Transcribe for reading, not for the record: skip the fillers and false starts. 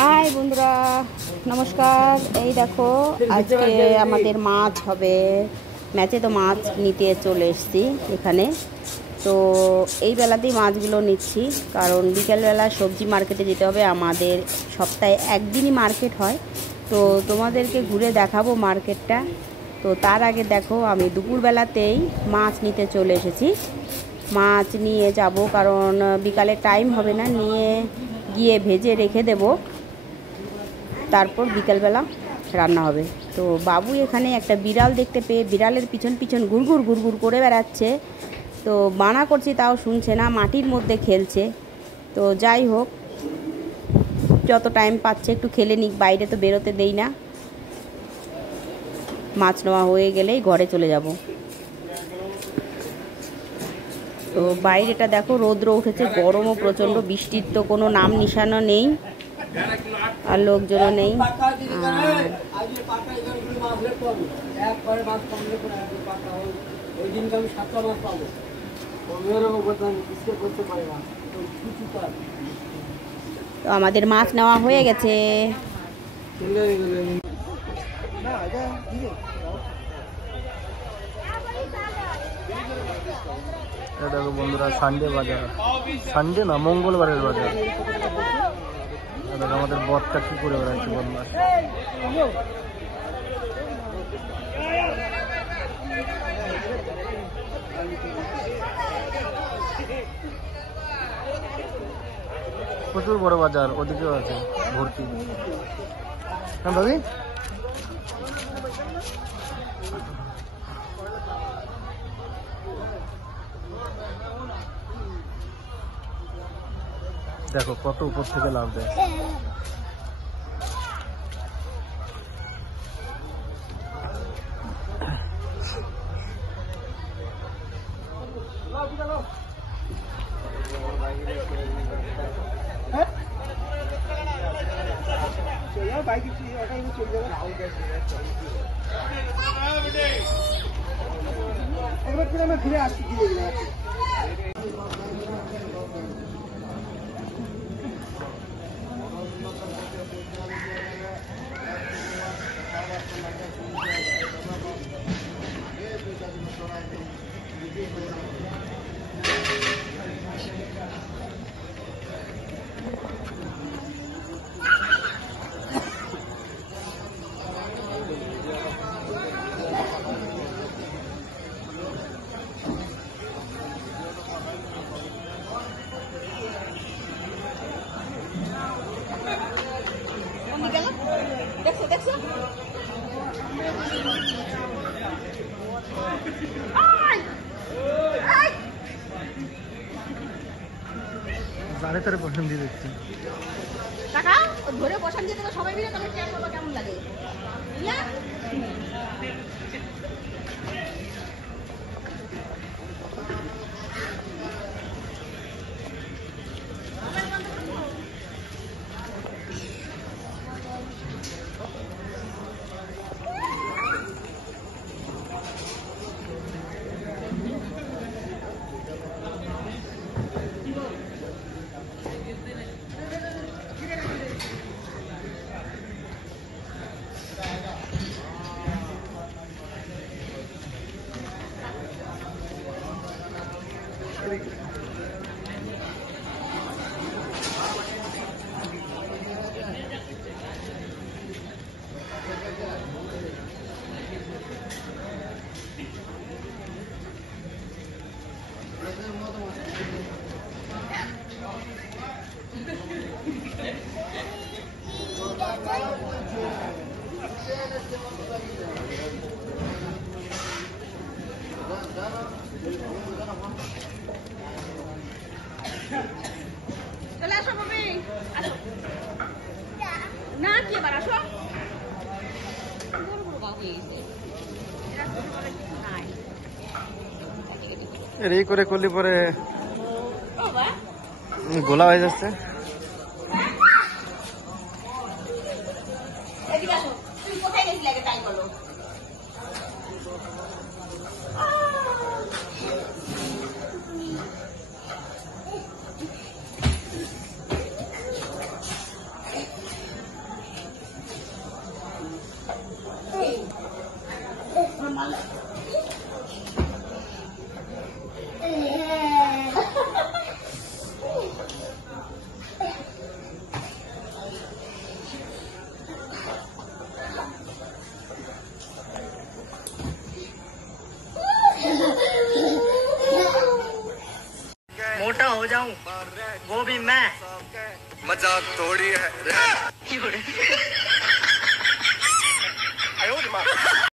High বন্ধুরা, নমস্কার। এই দেখো, আজকে আমাদের মাছ হবে। ম্যাচে তো মাছ নিতে চলে এসেছি এখানে। তো এই বেলাতেই মাছগুলো নিচ্ছি, কারণ বিকেলবেলা সবজি মার্কেটে যেতে হবে। আমাদের সপ্তাহে একদিনই মার্কেট হয়, তো তোমাদেরকে ঘুরে দেখাবো মার্কেটটা। তো তার আগে দেখো, আমি দুপুরবেলাতেই মাছ নিতে চলে এসেছি। মাছ নিয়ে যাব, কারণ বিকালে টাইম হবে না, নিয়ে গিয়ে ভেজে রেখে দেব, তারপর বিকালবেলা রান্না হবে। তো বাবু এখানে একটা বিড়াল দেখতে পেয়ে বিড়ালের পিছন পিছন ঘুরঘুর ঘুরঘুর করে বেড়াচ্ছে। তো মানা করছি, তাও শুনছে না, মাটির মধ্যে খেলছে। তো যাই হোক, যত টাইম পাচ্ছে একটু খেলে নিক, বাইরে তো বেরোতে দেই না। মাছ নেওয়া হয়ে গেলেই ঘরে চলে যাব। তো বাইরেটা দেখো, রৌদ্র উঠেছে, গরমও প্রচণ্ড, বৃষ্টির তো কোনো নাম নিশানা নেই, আর লোকজনও নেই। তো আমাদের মাছ নেওয়া হয়ে গেছে। দেখো বন্ধুরা, সানডে বাজার, সানডে না মঙ্গলবারের বাজার। আমাদের বদটা কি করে বেড়াচ্ছে বদমাস। প্রচুর বড় বাজার, ওদিকেও আছে ভর্তি। হ্যাঁ ভাবি, দেখো কত উপর থেকে লাভ দেয়। ঘুরে আসছি। দেখছো দেখছো, জানে তারে পছন্দ দিয়ে দেখছি। টাকা ধরে বসান দিয়ে দেবে সবাই মিলে, তবে কেমন লাগে। চলে আসো বাবি, আসো না, কি এবার আসো। এই করে করলে পরে গোলা হয়ে যাচ্ছে। এদিকে আসো, তুমি কোথায় গেছিলে আগে তাই বলো। जाऊं, वो भी मैं। मजाक थोड़ी है।